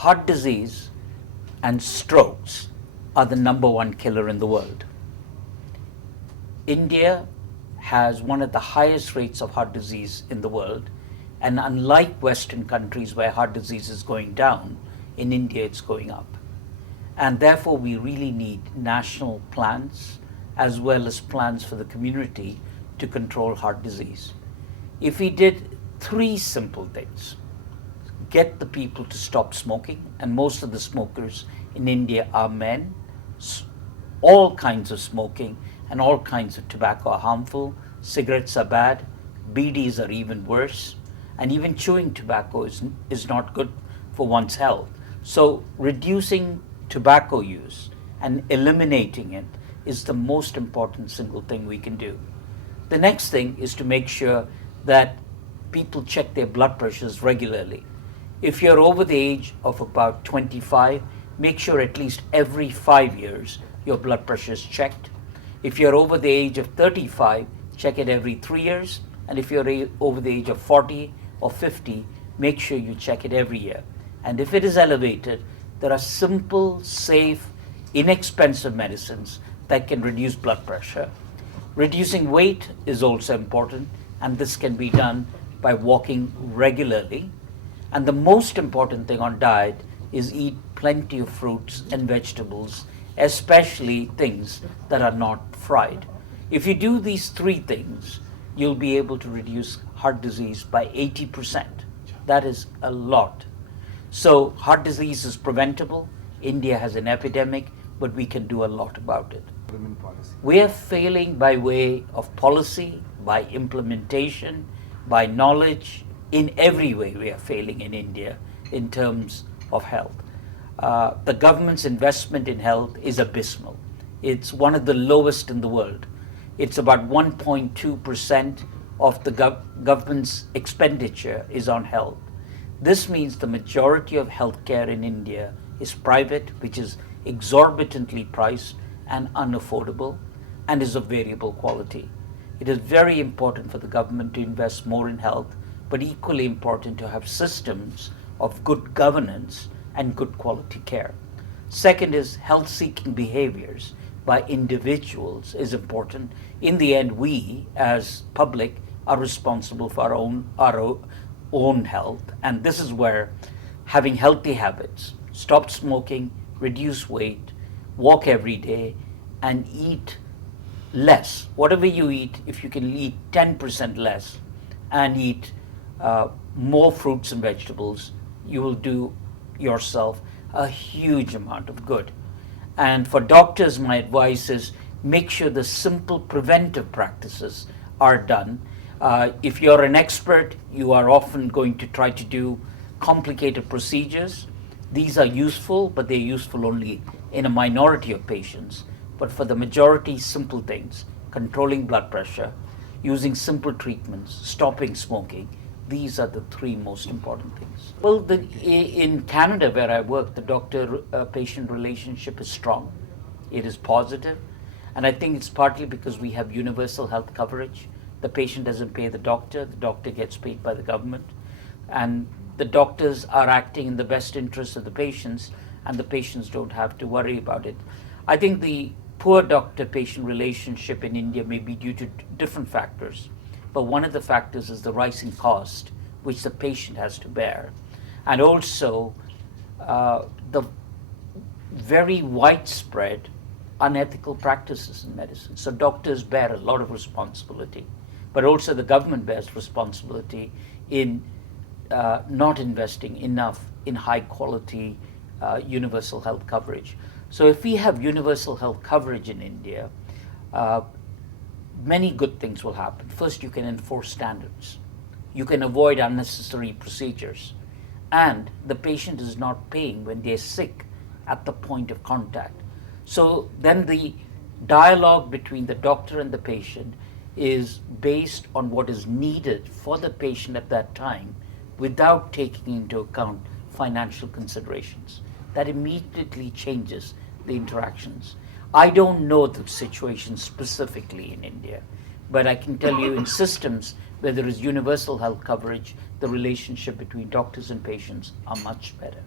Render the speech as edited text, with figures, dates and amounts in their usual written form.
heart disease and strokes are the #1 killer in the world. India has one of the highest rates of heart disease in the world, and unlike Western countries where heart disease is going down, in India it's going up. And therefore we really need national plans as well as plans for the community to control heart disease. If we did 3 simple things: get the people to stop smoking, and most of the smokers in India are men. All kinds of smoking and all kinds of tobacco are harmful. Cigarettes are bad, BDs are even worse, and even chewing tobacco is not good for one's health. So reducing tobacco use and eliminating it is the most important single thing we can do. The next thing is to make sure that people check their blood pressures regularly. If you're over the age of about 25, make sure at least every 5 years your blood pressure is checked. If you're over the age of 35, check it every 3 years. And if you're over the age of 40 or 50, make sure you check it every year. And if it is elevated, there are simple, safe, inexpensive medicines that can reduce blood pressure. Reducing weight is also important, and this can be done by walking regularly. And the most important thing on diet is eat plenty of fruits and vegetables, especially things that are not fried. If you do these 3 things, you'll be able to reduce heart disease by 80%. That is a lot. So heart disease is preventable. India has an epidemic, but we can do a lot about it. We are failing by way of policy, by implementation, by knowledge. In every way we are failing in India in terms of health. The government's investment in health is abysmal. It's one of the lowest in the world. It's about 1.2% of the government's expenditure is on health. This means the majority of healthcare in India is private, which is exorbitantly priced and unaffordable, and is of variable quality. It is very important for the government to invest more in health, but equally important to have systems of good governance and good quality care. Second is health-seeking behaviors by individuals is important. In the end, we as public are responsible for our own health, and this is where having healthy habits, stop smoking, reduce weight, walk every day, and eat less. Whatever you eat, if you can eat 10% less and eat more fruits and vegetables, you will do yourself a huge amount of good. And for doctors, my advice is make sure the simple preventive practices are done. If you're an expert, you are often going to try to do complicated procedures. These are useful, but they're useful only in a minority of patients. But for the majority, simple things, controlling blood pressure, using simple treatments, stopping smoking, these are the 3 most important things. Well, in Canada where I work, the doctor-patient relationship is strong. It is positive. And I think it's partly because we have universal health coverage. The patient doesn't pay the doctor gets paid by the government. And the doctors are acting in the best interest of the patients, and the patients don't have to worry about it. I think the poor doctor-patient relationship in India may be due to different factors. But one of the factors is the rising cost which the patient has to bear, and also the very widespread unethical practices in medicine. So doctors bear a lot of responsibility, but also the government bears responsibility in not investing enough in high quality universal health coverage. So if we have universal health coverage in India, many good things will happen. First, you can enforce standards. You can avoid unnecessary procedures. And the patient is not paying when they're sick at the point of contact. So then the dialogue between the doctor and the patient is based on what is needed for the patient at that time without taking into account financial considerations. That immediately changes the interactions. I don't know the situation specifically in India, but I can tell you in systems where there is universal health coverage, the relationship between doctors and patients are much better.